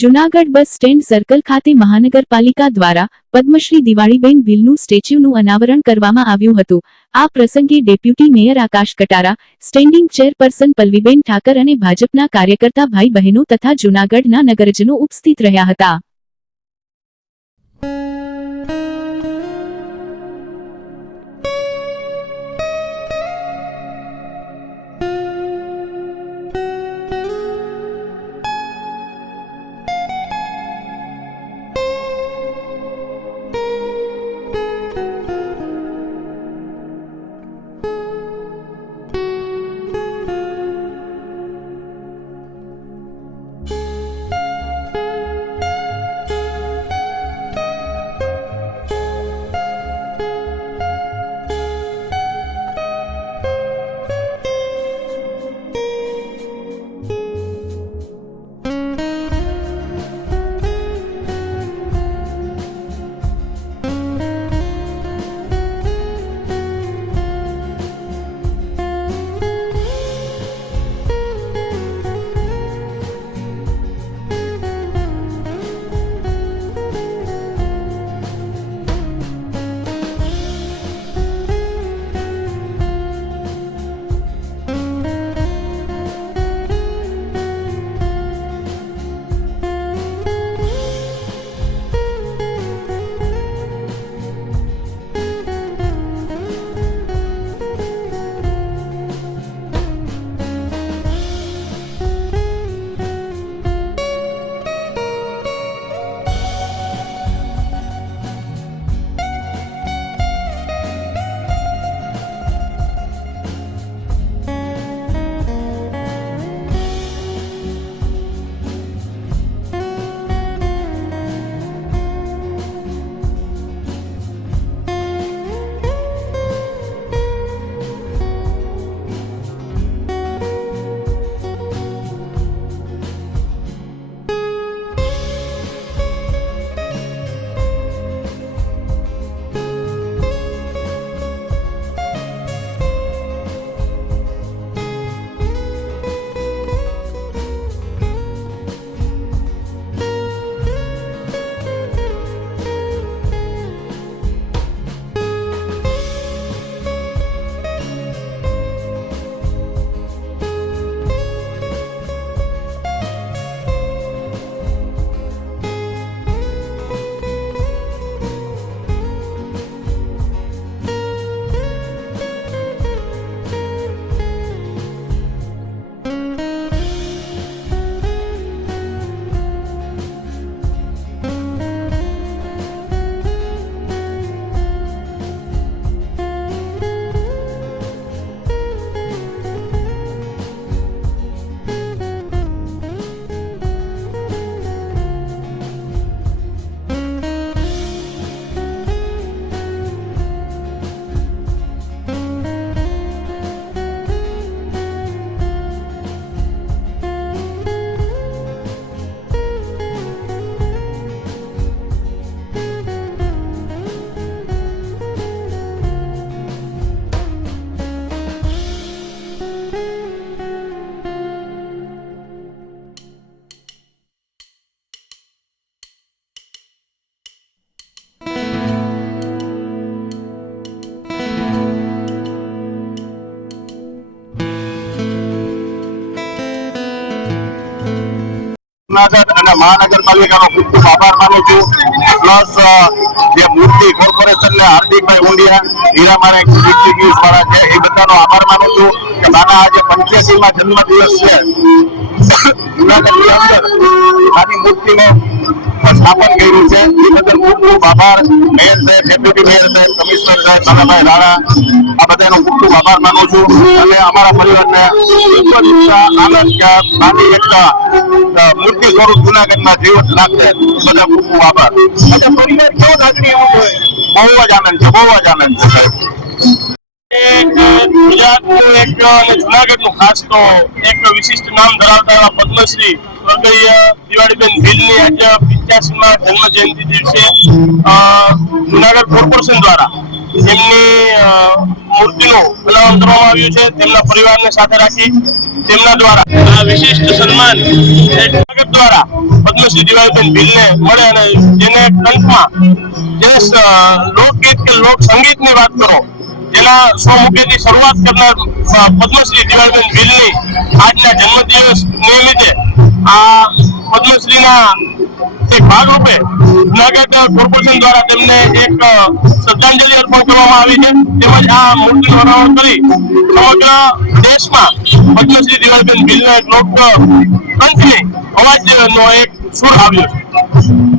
Junagadh bus stand circle ખાતે મહાનગરપાલિકા દ્વારા પદ્મશ્રી દિવાળીબેન ભીલનું સ્ટેચ્યુનું અનાવરણ કરવામાં આવ્યું હતું। આ પ્રસંગે ડેપ્યુટી મેયર આકાશ કટારા, સ્ટેન્ડિંગ ચેરપર્સન પલ્લવીબેન ઠાકર અને ભાજપના કાર્યકર્તા ભાઈ બહેનો તથા જૂનાગઢના નગરજનો ઉપસ્થિત રહ્યા હતા। જૂનાગઢ અને મહાનગરપાલિકાનો ખૂબ ખૂબ આભાર માનું છું। પ્લસ જે મૂર્તિ કોર્પોરેશનને હાર્દિકભાઈ ઊંડિયા, હીરામારા એક્ઝિક્યુટિવ વાળા છે એ બધાનો આભાર માનું છું કે મારા આજે 85માં જન્મદિવસ છે જૂનાગઢની અંદર આની મૂર્તિને સ્થાપન કર્યું છે એ બદલ ખૂબ ખૂબ આભાર। મેયર સાહેબ, ડેપ્યુટી મેયર સાહેબ, કમિશનર સાહેબ, નાનાભાઈ રાણા, આ બધાનો ખૂબ ખૂબ આભાર માનું છું અને અમારા પરિવારને આનંદ કે નાની એક મૂર્તિ સ્વરૂપ જૂનાગઢમાં જીવન રાખે બધા ખૂબ ખૂબ આભાર। પરિવાર કેવો લાગણી હોય? બહુ જ આનંદ છે, બહુ જ આનંદ છે સાહેબ। ગુજરાતનું એક અને જૂનાગઢનું ખાસ તો એક વિશિષ્ટ નામ ધરાવતા એવા પદ્મશ્રી સ્વર્ગીય દિવાળીબેન ભીલની આજે 85માં જન્મ જયંતિ દિવસે જૂનાગઢ કોર્પોરેશન દ્વારા તેમની મૂર્તિનું અનાવરણ કરવામાં આવ્યું છે। તેમના પરિવારને સાથે રાખી તેમના દ્વારા આ વિશિષ્ટ સન્માન જૂનાગઢ દ્વારા પદ્મશ્રી દિવાળીબેન ભીલને મળે અને જેને કંઠમાં જે લોકગીત કે લોક સંગીતની વાત કરો જેના સ્વમુખેથી શરૂઆત કરનાર પદ્મશ્રી દિવાળીબેન ભીલની આજના જન્મદિવસ નિમિત્તે આ પદ્મશ્રીના એક ભાગરૂપે જૂનાગઢ કોર્પોરેશન દ્વારા તેમને એક શ્રદ્ધાંજલિ અર્પણ કરવામાં આવી છે. તેમજ આ મૂર્તિનું અનાવરણ કરી સમગ્ર દેશમાં પદ્મશ્રી દિવાળીબેન ભીલના એક લોક કંઠની અવાજનો એક સુર આવ્યો છે.